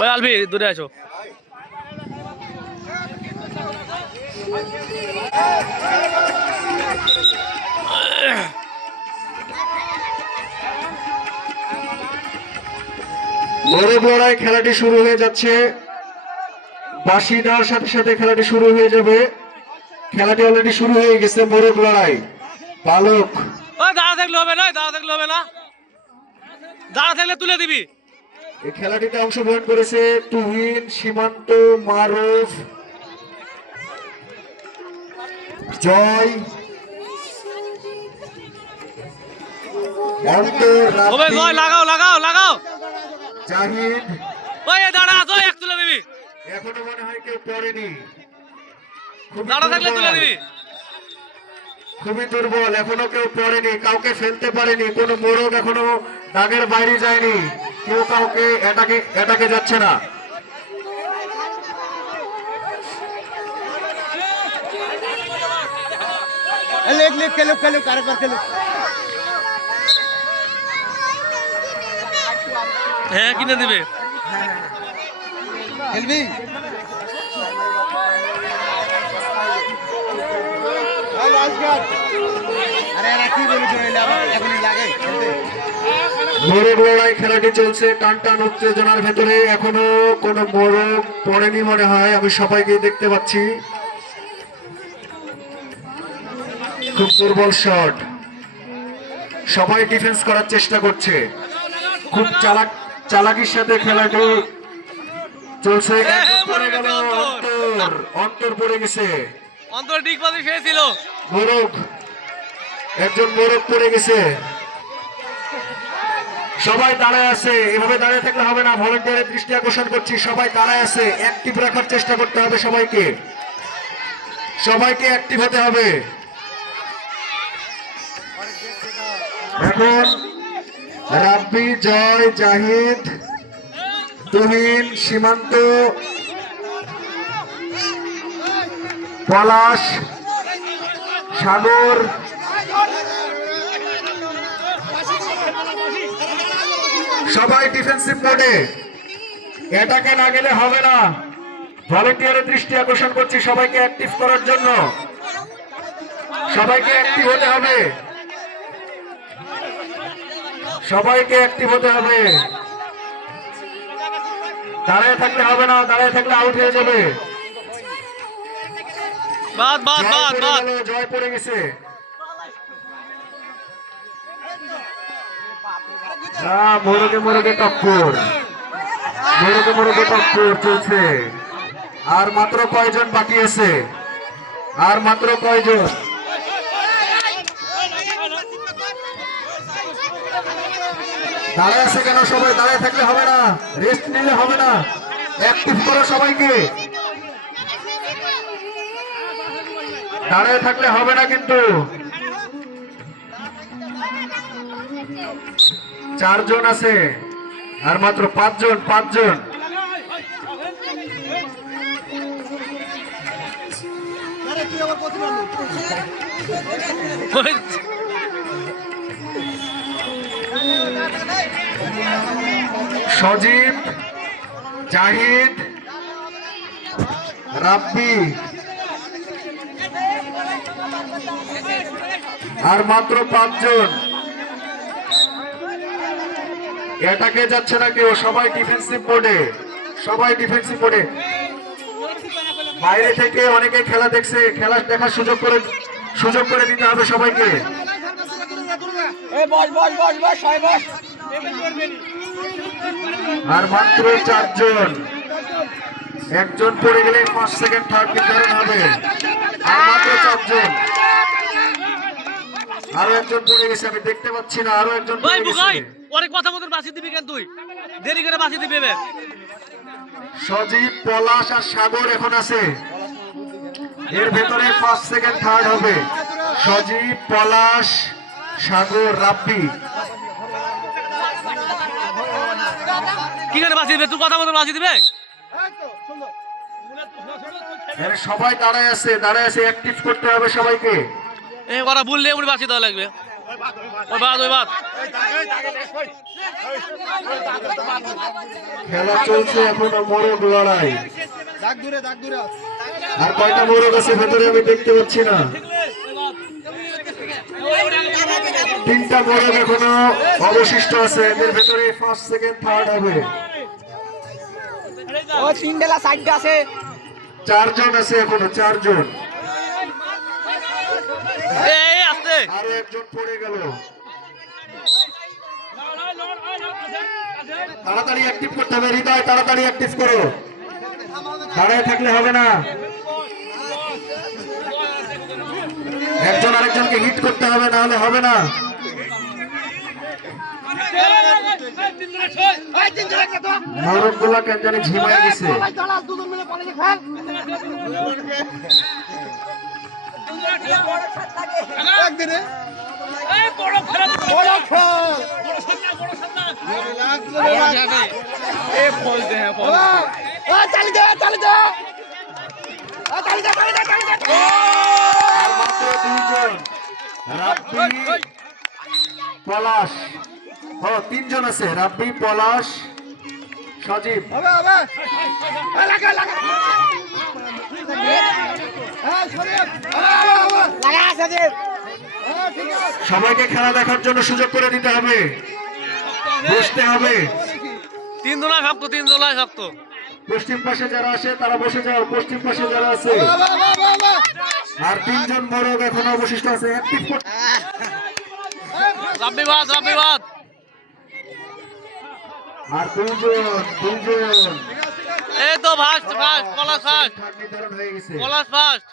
ওই আলবি দূরে আছো। মোরগ লড়াই খেলাটি শুরু হয়ে যাচ্ছে। বাঁশি দেওয়ার সাথে সাথে খেলাটি শুরু হয়ে যাবে। খেলাটি অলরেডি শুরু হয়ে গেছে মোরগ লড়াই। বালক। ওই দাঁড়া থাকলে হবে না দাঁড়া থাকলে হবে না। দাঁড়া থাকলে তুলে দিবি। এই খেলাটিতে অংশগ্রহণ করেছে তুহিন সীমান্ত মারুফ। জয়। জয় লাগাও লাগাও লাগাও। জাহিদ। ওই দাঁড়া আছো এক তুলে দিবি। এখনও মনে হয় কেউ পড়েনি। দাঁড়া থাকলে তুলে দিবি। খুবই দুর্বল এখনও কেউ পড়েনি কাউকে ফেলতে পারেনি কোনো মোরগ এখনও দাগের বাইরে যায়নি কেউ কাউকে এটাকে এটাকে যাচ্ছে না। হ্যাঁ কিনে দেবে। খেলবি? মোরগ লড়াই খেলাটি চলছে টান টান উত্তেজনার ভেতরে। এখনও কোনো মোরগ পড়েনি মনে হয় আমি সবাইকে দেখতে পাচ্ছি। খুব দুর্বল শট সবাই ডিফেন্স করার চেষ্টা করছে। খুব চালাক চালাকির সাথে খেলাটি চলছে। একজন পড়ে গেল অন্তর। অন্তর পড়ে গেছে। অন্তর ডিগ খেয়েছিল মোরগ, একজন পড়ে গেছে। সবাই দাঁড়ায় আছে। এভাবে দাঁড়িয়ে থাকলে হবে না। ভলেন্টিয়ারের দৃষ্টি আকর্ষণ করছি। সবাই দাঁড়ায় আছে। অ্যাক্টিভ রাখার চেষ্টা করতে হবে সবাইকে। সবাইকে অ্যাক্টিভ হতে হবে। এখন রাব্বি, জয় জাহিদ, তুহিন, সীমান্ত পলাশ, সাগর, সবাই ডিফেন্সিভ মোডে এটাকে না গেলে হবে না। ভলেন্টিয়ারের দৃষ্টি আকর্ষণ করছি সবাইকে অ্যাক্টিভ করার জন্য। সবাইকে অ্যাক্টিভ হতে হবে। সবাইকে অ্যাক্টিভ হতে হবে। দাঁড়িয়ে থাকলে হবে না, দাঁড়িয়ে থাকলে আউট হয়ে যাবে। বাদ বাদ বাদ বাদ। জয় পড়ে গেছে। মোরগে মোরগে টক্কর মোরগে মোরগে টক্কর চলছে। আর মাত্র কয়জন বাকি আছে? আর মাত্র কয়জন? দাঁড়ায় আছে কেন সবাই? দাঁড়ায় থাকলে হবে না। রেস্ট নিলে হবে না। অ্যাক্টিভ করো সবাইকে। দাঁড়ায় থাকলে হবে না কিন্তু। চারজন আছে আর মাত্র পাঁচজন পাঁচজন। সজীব জাহিদ রাব্বি। আর মাত্র পাঁচজন। এটাকে যাচ্ছে না কেউ সবাই ডিফেন্সিভ বোর্ডে সবাই ডিফেন্সিভ বোর্ডে বাইরে থেকে অনেকে খেলা দেখছে। খেলা দেখার সুযোগ করে সুযোগ করে দিতে হবে সবাইকে। আর মাত্র চারজন। একজন পড়ে গেলে পাঁচ সেকেন্ড থার্ড নির্ধারণ হবে আর মাত্র চারজন। আরও একজন পড়ে গেছে আমি দেখতে পাচ্ছি না আরও একজন পড়ে গেছে। অনেক কথা মতন বাসি দিবি কেন তুই? দেরি করে বাসি দিবি এবার। সজীব পলাশ আর সাগর এখন আছে। এর ভেতরে ফার্স্ট সেকেন্ড থার্ড হবে। সজীব পলাশ সাগর রাব্বি। কি করে বাসি দিবে? তুই কথা মতন বাসি দিবে? সবাই দাঁড়ায় আছে দাঁড়ায় আছে অ্যাক্টিভ করতে হবে সবাইকে। এ ওরা বললে উনি বাসি দেওয়া লাগবে। ওই বাদ ওই বাদ। খেলা চলছে এখনও মোরগ লড়াই। দাগ দূরে দাগ দূরে আর কয়টা মোরগ আছে ভেতরে আমি দেখতে পাচ্ছি না। তিনটা মোরগ এখনও অবশিষ্ট আছে এদের ভেতরে ফার্স্ট সেকেন্ড থার্ড হবে। ও তিন সাইডটা আছে। চারজন আছে এখনও চারজন। আরও একজন পড়ে গেল। তাড়াতাড়ি অ্যাক্টিভ করতে হবে হৃদয় তাড়াতাড়ি অ্যাক্টিভ করো। দাঁড়ায় থাকলে হবে না। একজন আরেকজনকে হিট করতে হবে না হলে হবে না। মোরগগুলা কেন জানি ঝিমায় গেছে একদিনে বড় খেল এ ফলতে ফল ও চালি দে চালি দে ও চালি দে চালি দে চালি দে মাত্র দুইজন রাব্বি পলাশ। তিনজন আছে। রাব্বি পলাশ সজীব। সবাইকে খেলা দেখার জন্য সুযোগ করে দিতে হবে। বসতে হবে। তিন দোলায় শক্ত তিন দোলায় শক্ত পশ্চিম পাশে যারা আসে তারা বসে যাও। পশ্চিম পাশে যারা আছে। আর তিনজন বড় এখনও অবশিষ্ট আছে। অ্যাক্টিভ রাব্বি বাদ রাব্বি বাদ। আর দুজন দুজন এই তো first first Palash first Palash first